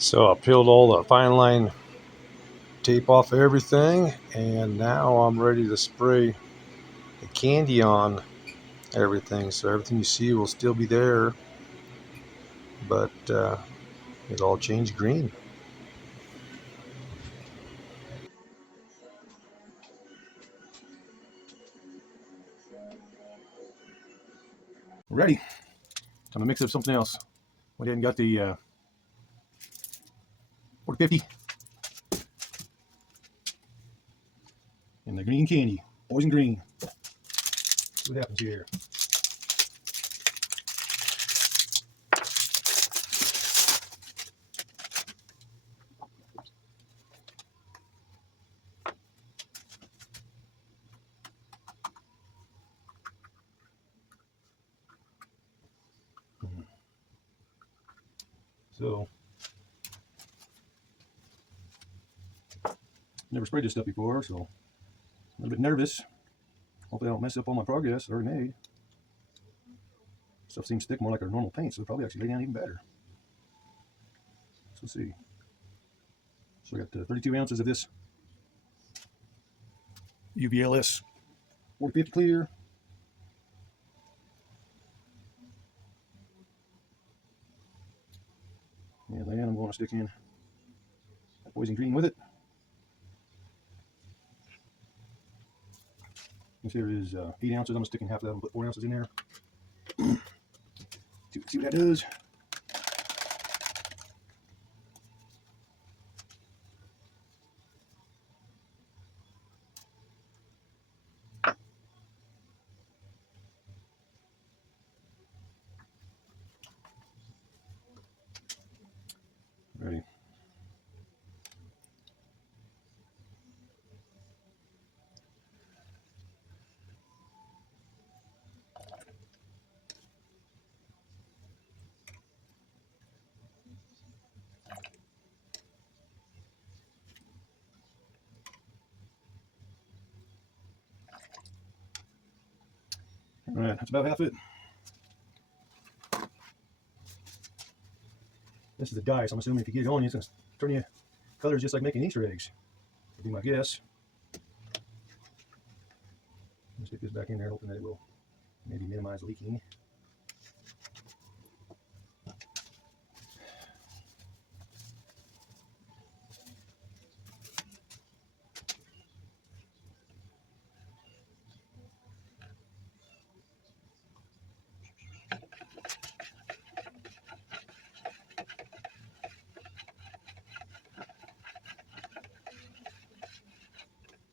So I peeled all the fine line tape off everything, and now I'm ready to spray the candy on everything. So everything you see will still be there, but it'll all change green. Ready. Time to mix up something else. Went ahead and got the 4050 and the green candy, poison green. See what happens here. So, never sprayed this stuff before, so a little bit nervous. Hopefully I don't mess up all my progress I already made. Stuff seems to stick more like our normal paint, so it'll probably actually lay down even better. So let's see. So I got 32 ounces of this UVLS 4050 clear. And then I'm going to stick in that poison green with it. This here is 8 ounces. I'm going to stick in half of that and put 4 ounces in there. See what that does. Ready. All right, that's about half it. This is the dye, so I'm assuming if you get it on, it's going to turn you colors just like making Easter eggs. Would be my guess. Let's stick this back in there, hoping that it will maybe minimize leaking.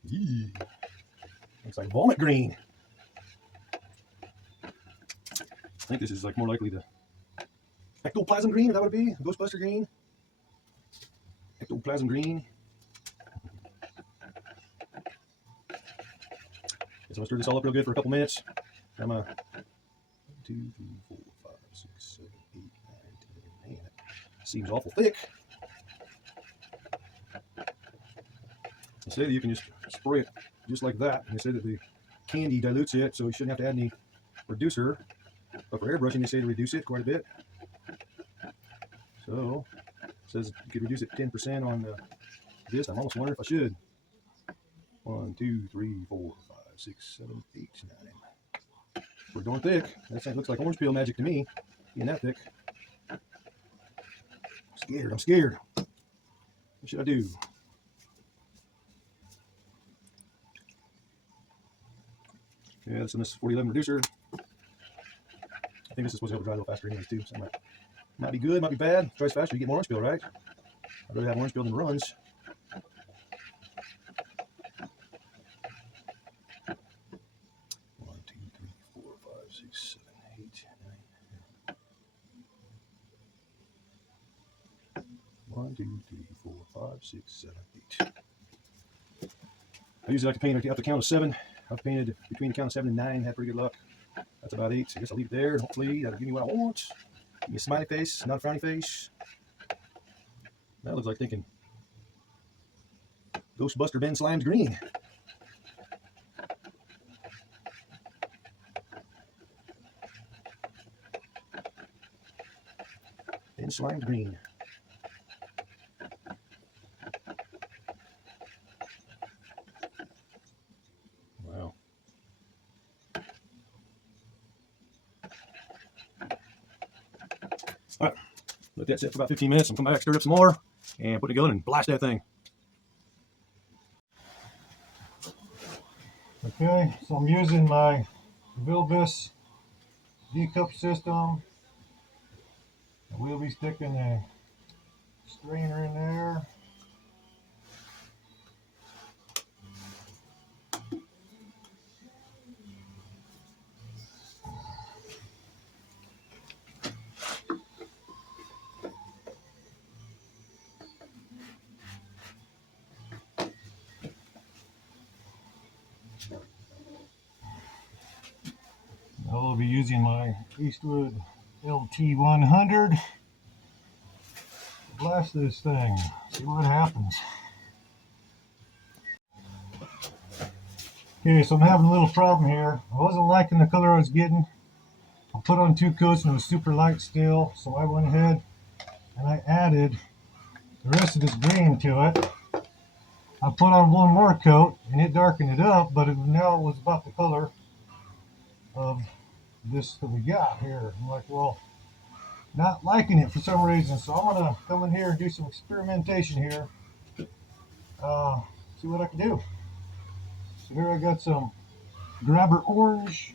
Yee. Looks like vomit green. I think this is like more likely the ectoplasm green, that would be Ghostbuster green. Ectoplasm green. So I'll stir this all up real good for a couple minutes. I'm 1, 2, 3, 4, 5, 6, 7, 8, 9, 10. Man, that seems awful thick. They say that you can just spray it just like that. And they say that the candy dilutes it, so you shouldn't have to add any reducer. But for airbrushing, they say to reduce it quite a bit. So it says you could reduce it 10% on this. I'm almost wondering if I should. 1, 2, 3, 4, 5, 6, 7, 8, 9. Pretty darn thick. That looks like orange peel magic to me, being that thick. I'm scared. What should I do? Yeah, that's in this 4011 reducer. I think this is supposed to help it dry a little faster anyways too. So might be good, might be bad. If it dries faster, you get more orange peel, right? I'd rather have orange peel than runs. One, two, three, four, five, six, 7, 8, 9. 1, 2, 3, 4, 5, 6, 7, 8. I usually like to paint up the count of 7. I've painted between the count of 7 and 9, had pretty good luck. That's about 8. So I guess I'll leave it there, and hopefully that'll give me what I want. Give me a smiley face, not a frowny face. That looks like thinking Ghostbuster Ben Slime's green. Ben Slime's green. All right, let that sit for about 15 minutes. I'm come back, stir it up some more, and put it in the gun and blast that thing. Okay, so I'm using my Vilbus D-cup system. We'll be sticking a strainer in there. I will be using my Eastwood LT100 to blast this thing. See what happens. Okay, so I'm having a little problem here. I wasn't liking the color I was getting. I put on 2 coats and it was super light still, so I went ahead and I added the rest of this green to it. I put on 1 more coat and it darkened it up, but now it was about the color of this that we got here. I'm like, well, not liking it for some reason, so I'm gonna come in here and do some experimentation here. See what I can do. So here I got some grabber orange.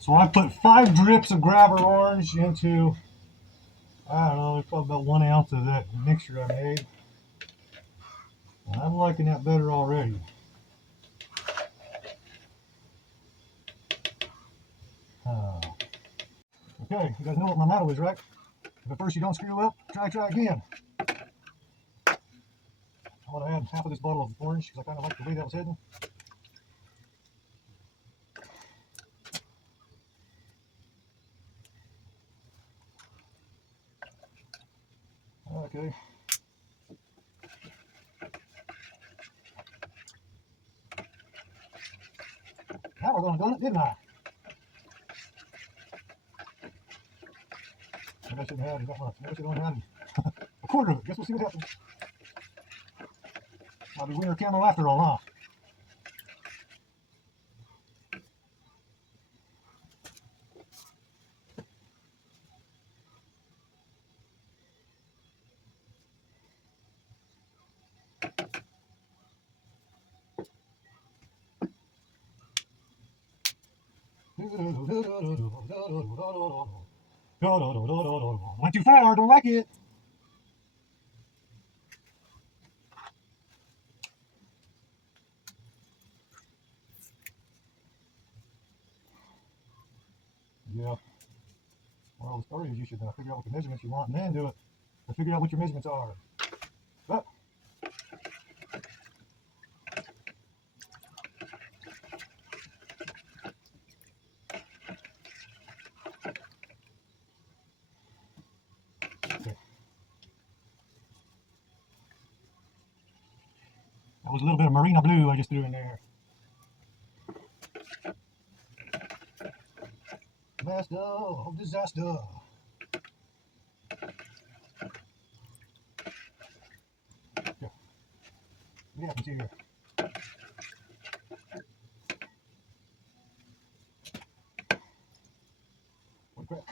So I put 5 drips of grabber orange into, I don't know, probably about 1 ounce of that mixture I made. And I'm liking that better already. Okay, you guys know what my motto is, right? If at first you don't screw up, try again. I want to add half of this bottle of orange because I kind of like the way that was heading. Okay. Now we're going to do it, didn't I? Maybe I shouldn't have added that much. Maybe I should only added a quarter of it. Guess we'll see what happens. Might be winter camo after all, huh? Went too far, don't like it. Yeah. Well, the story is you should figure out what the measurements you want and then do it. Or figure out what your measurements are. But, okay. That was a little bit of marina blue I just threw in there. Master of disaster. Okay. What happens here? What crap?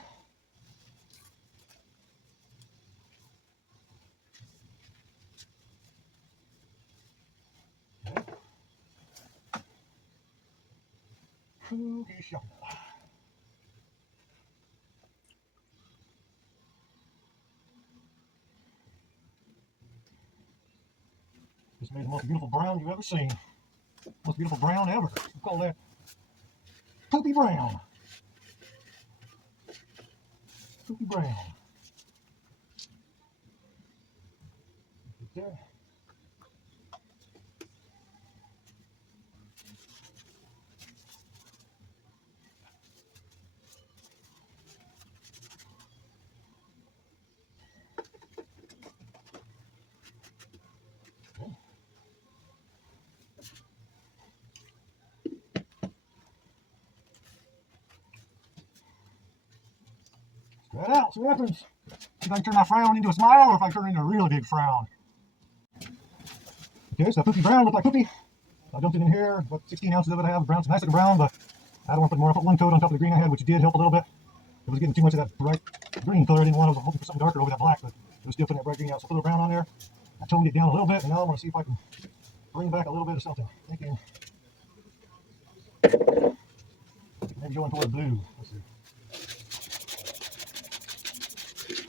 Okay, shut up. Just made the most beautiful brown you've ever seen. Most beautiful brown ever. We call that poopy brown. Poopy brown. Right there. it out, see what happens. See if I can turn my frown into a smile or if I turn it into a really big frown. Okay, so poopy brown looked like poopy. I dumped it in here, about 16 ounces of it I have. Brown's nice looking brown, but I don't want to put more. I put one coat on top of the green I had, which did help a little bit. It was getting too much of that bright green color. I didn't want. I was hoping for something darker over that black, but it was still putting that bright green out. So I put a little brown on there. I toned it down a little bit, and now I want to see if I can bring back a little bit of something. Thinking maybe going toward blue. Let's see.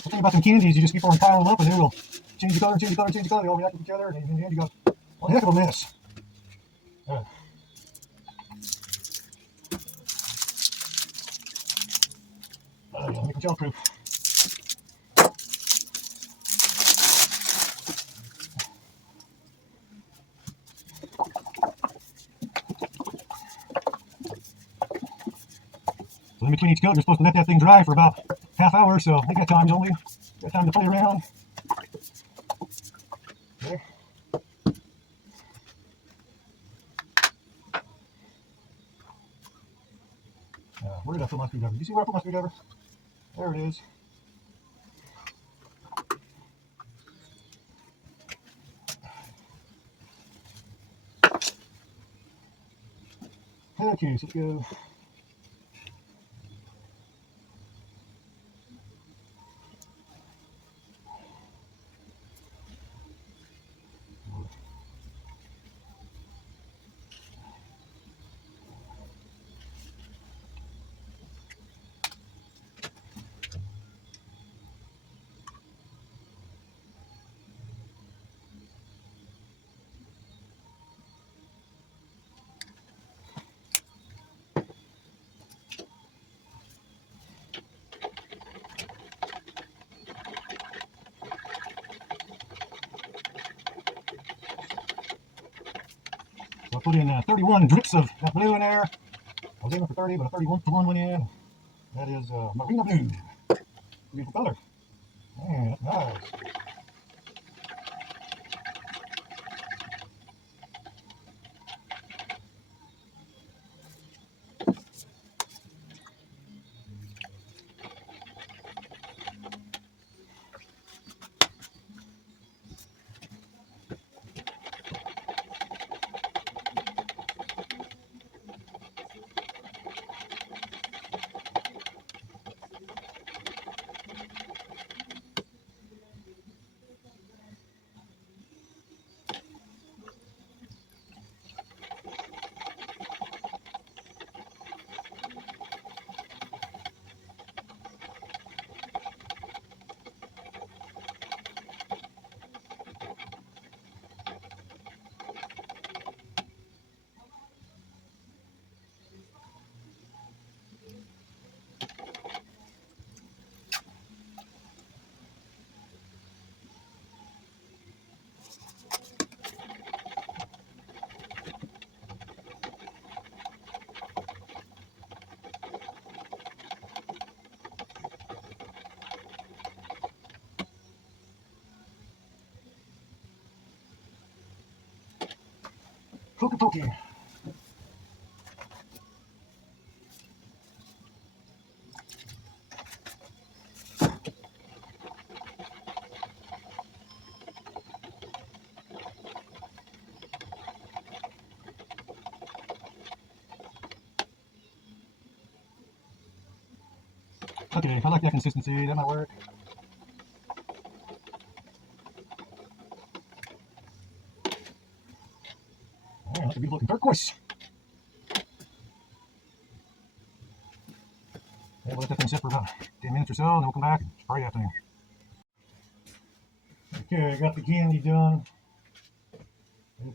The thing about them candies, you just keep on piling them up, and they will change the color, change the color, change the color. They all react with each other, and in the end, you got a heck of a mess. Make them child proof. So in between each coat, you're supposed to let that thing dry for about half hour, so they got time only. Got time to play around. There. Where did I put my screwdriver? Do you see where I put my screwdriver? There it is. Okay, so let's go. So I put in 31 drips of that blue in there. I was aiming for 30, but a 31 went in. That is marina blue. Beautiful color. Man, that's nice. Pokey pokey. Okay, I like that consistency. That might work. Yeah, that's a good looking turquoise. Yeah, we'll let that thing sit for about 10 minutes or so, and then we'll come back and spray that thing. Okay, I got the candy done. It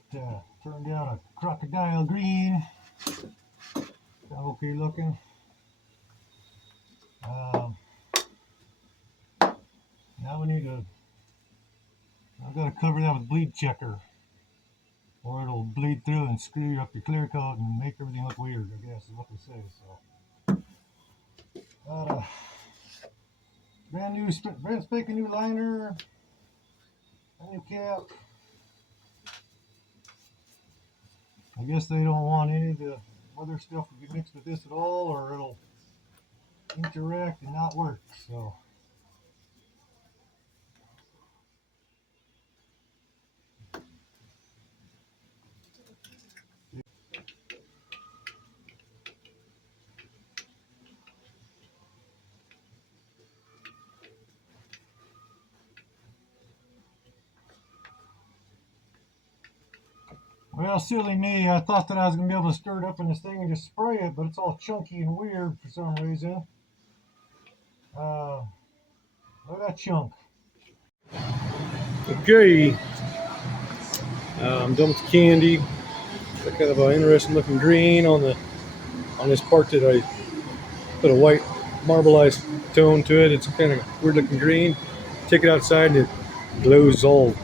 turned out a crocodile green. Okay looking. Now we need to, I've got to cover that with bleed checker, or it'll bleed through and screw up your clear coat and make everything look weird, I guess is what they say. So, brand spanking new liner, a new cap. I guess they don't want any of the other stuff to be mixed with this at all, or it'll interact and not work. So Well, silly me, I thought that I was going to be able to stir it up in this thing and just spray it, but it's all chunky and weird for some reason. Look at that chunk. Okay, I'm done with the candy. Got kind of an interesting looking green on this part that I put a white marbleized tone to it. It's kind of weird looking green. Take it outside and it glows all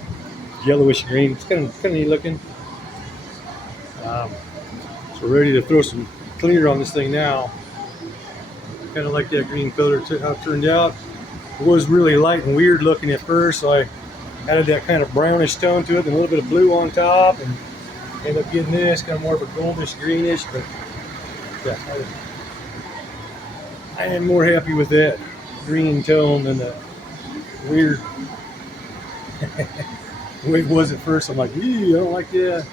yellowish green. It's kind of neat looking. So we're ready to throw some cleaner on this thing now. Kind of like that green color how it turned out. It was really light and weird looking at first, so I added that kind of brownish tone to it and a little bit of blue on top, and ended up getting this kind of more of a goldish greenish. But yeah, I am more happy with that green tone than the weird way it was at first. I'm like, I don't like that.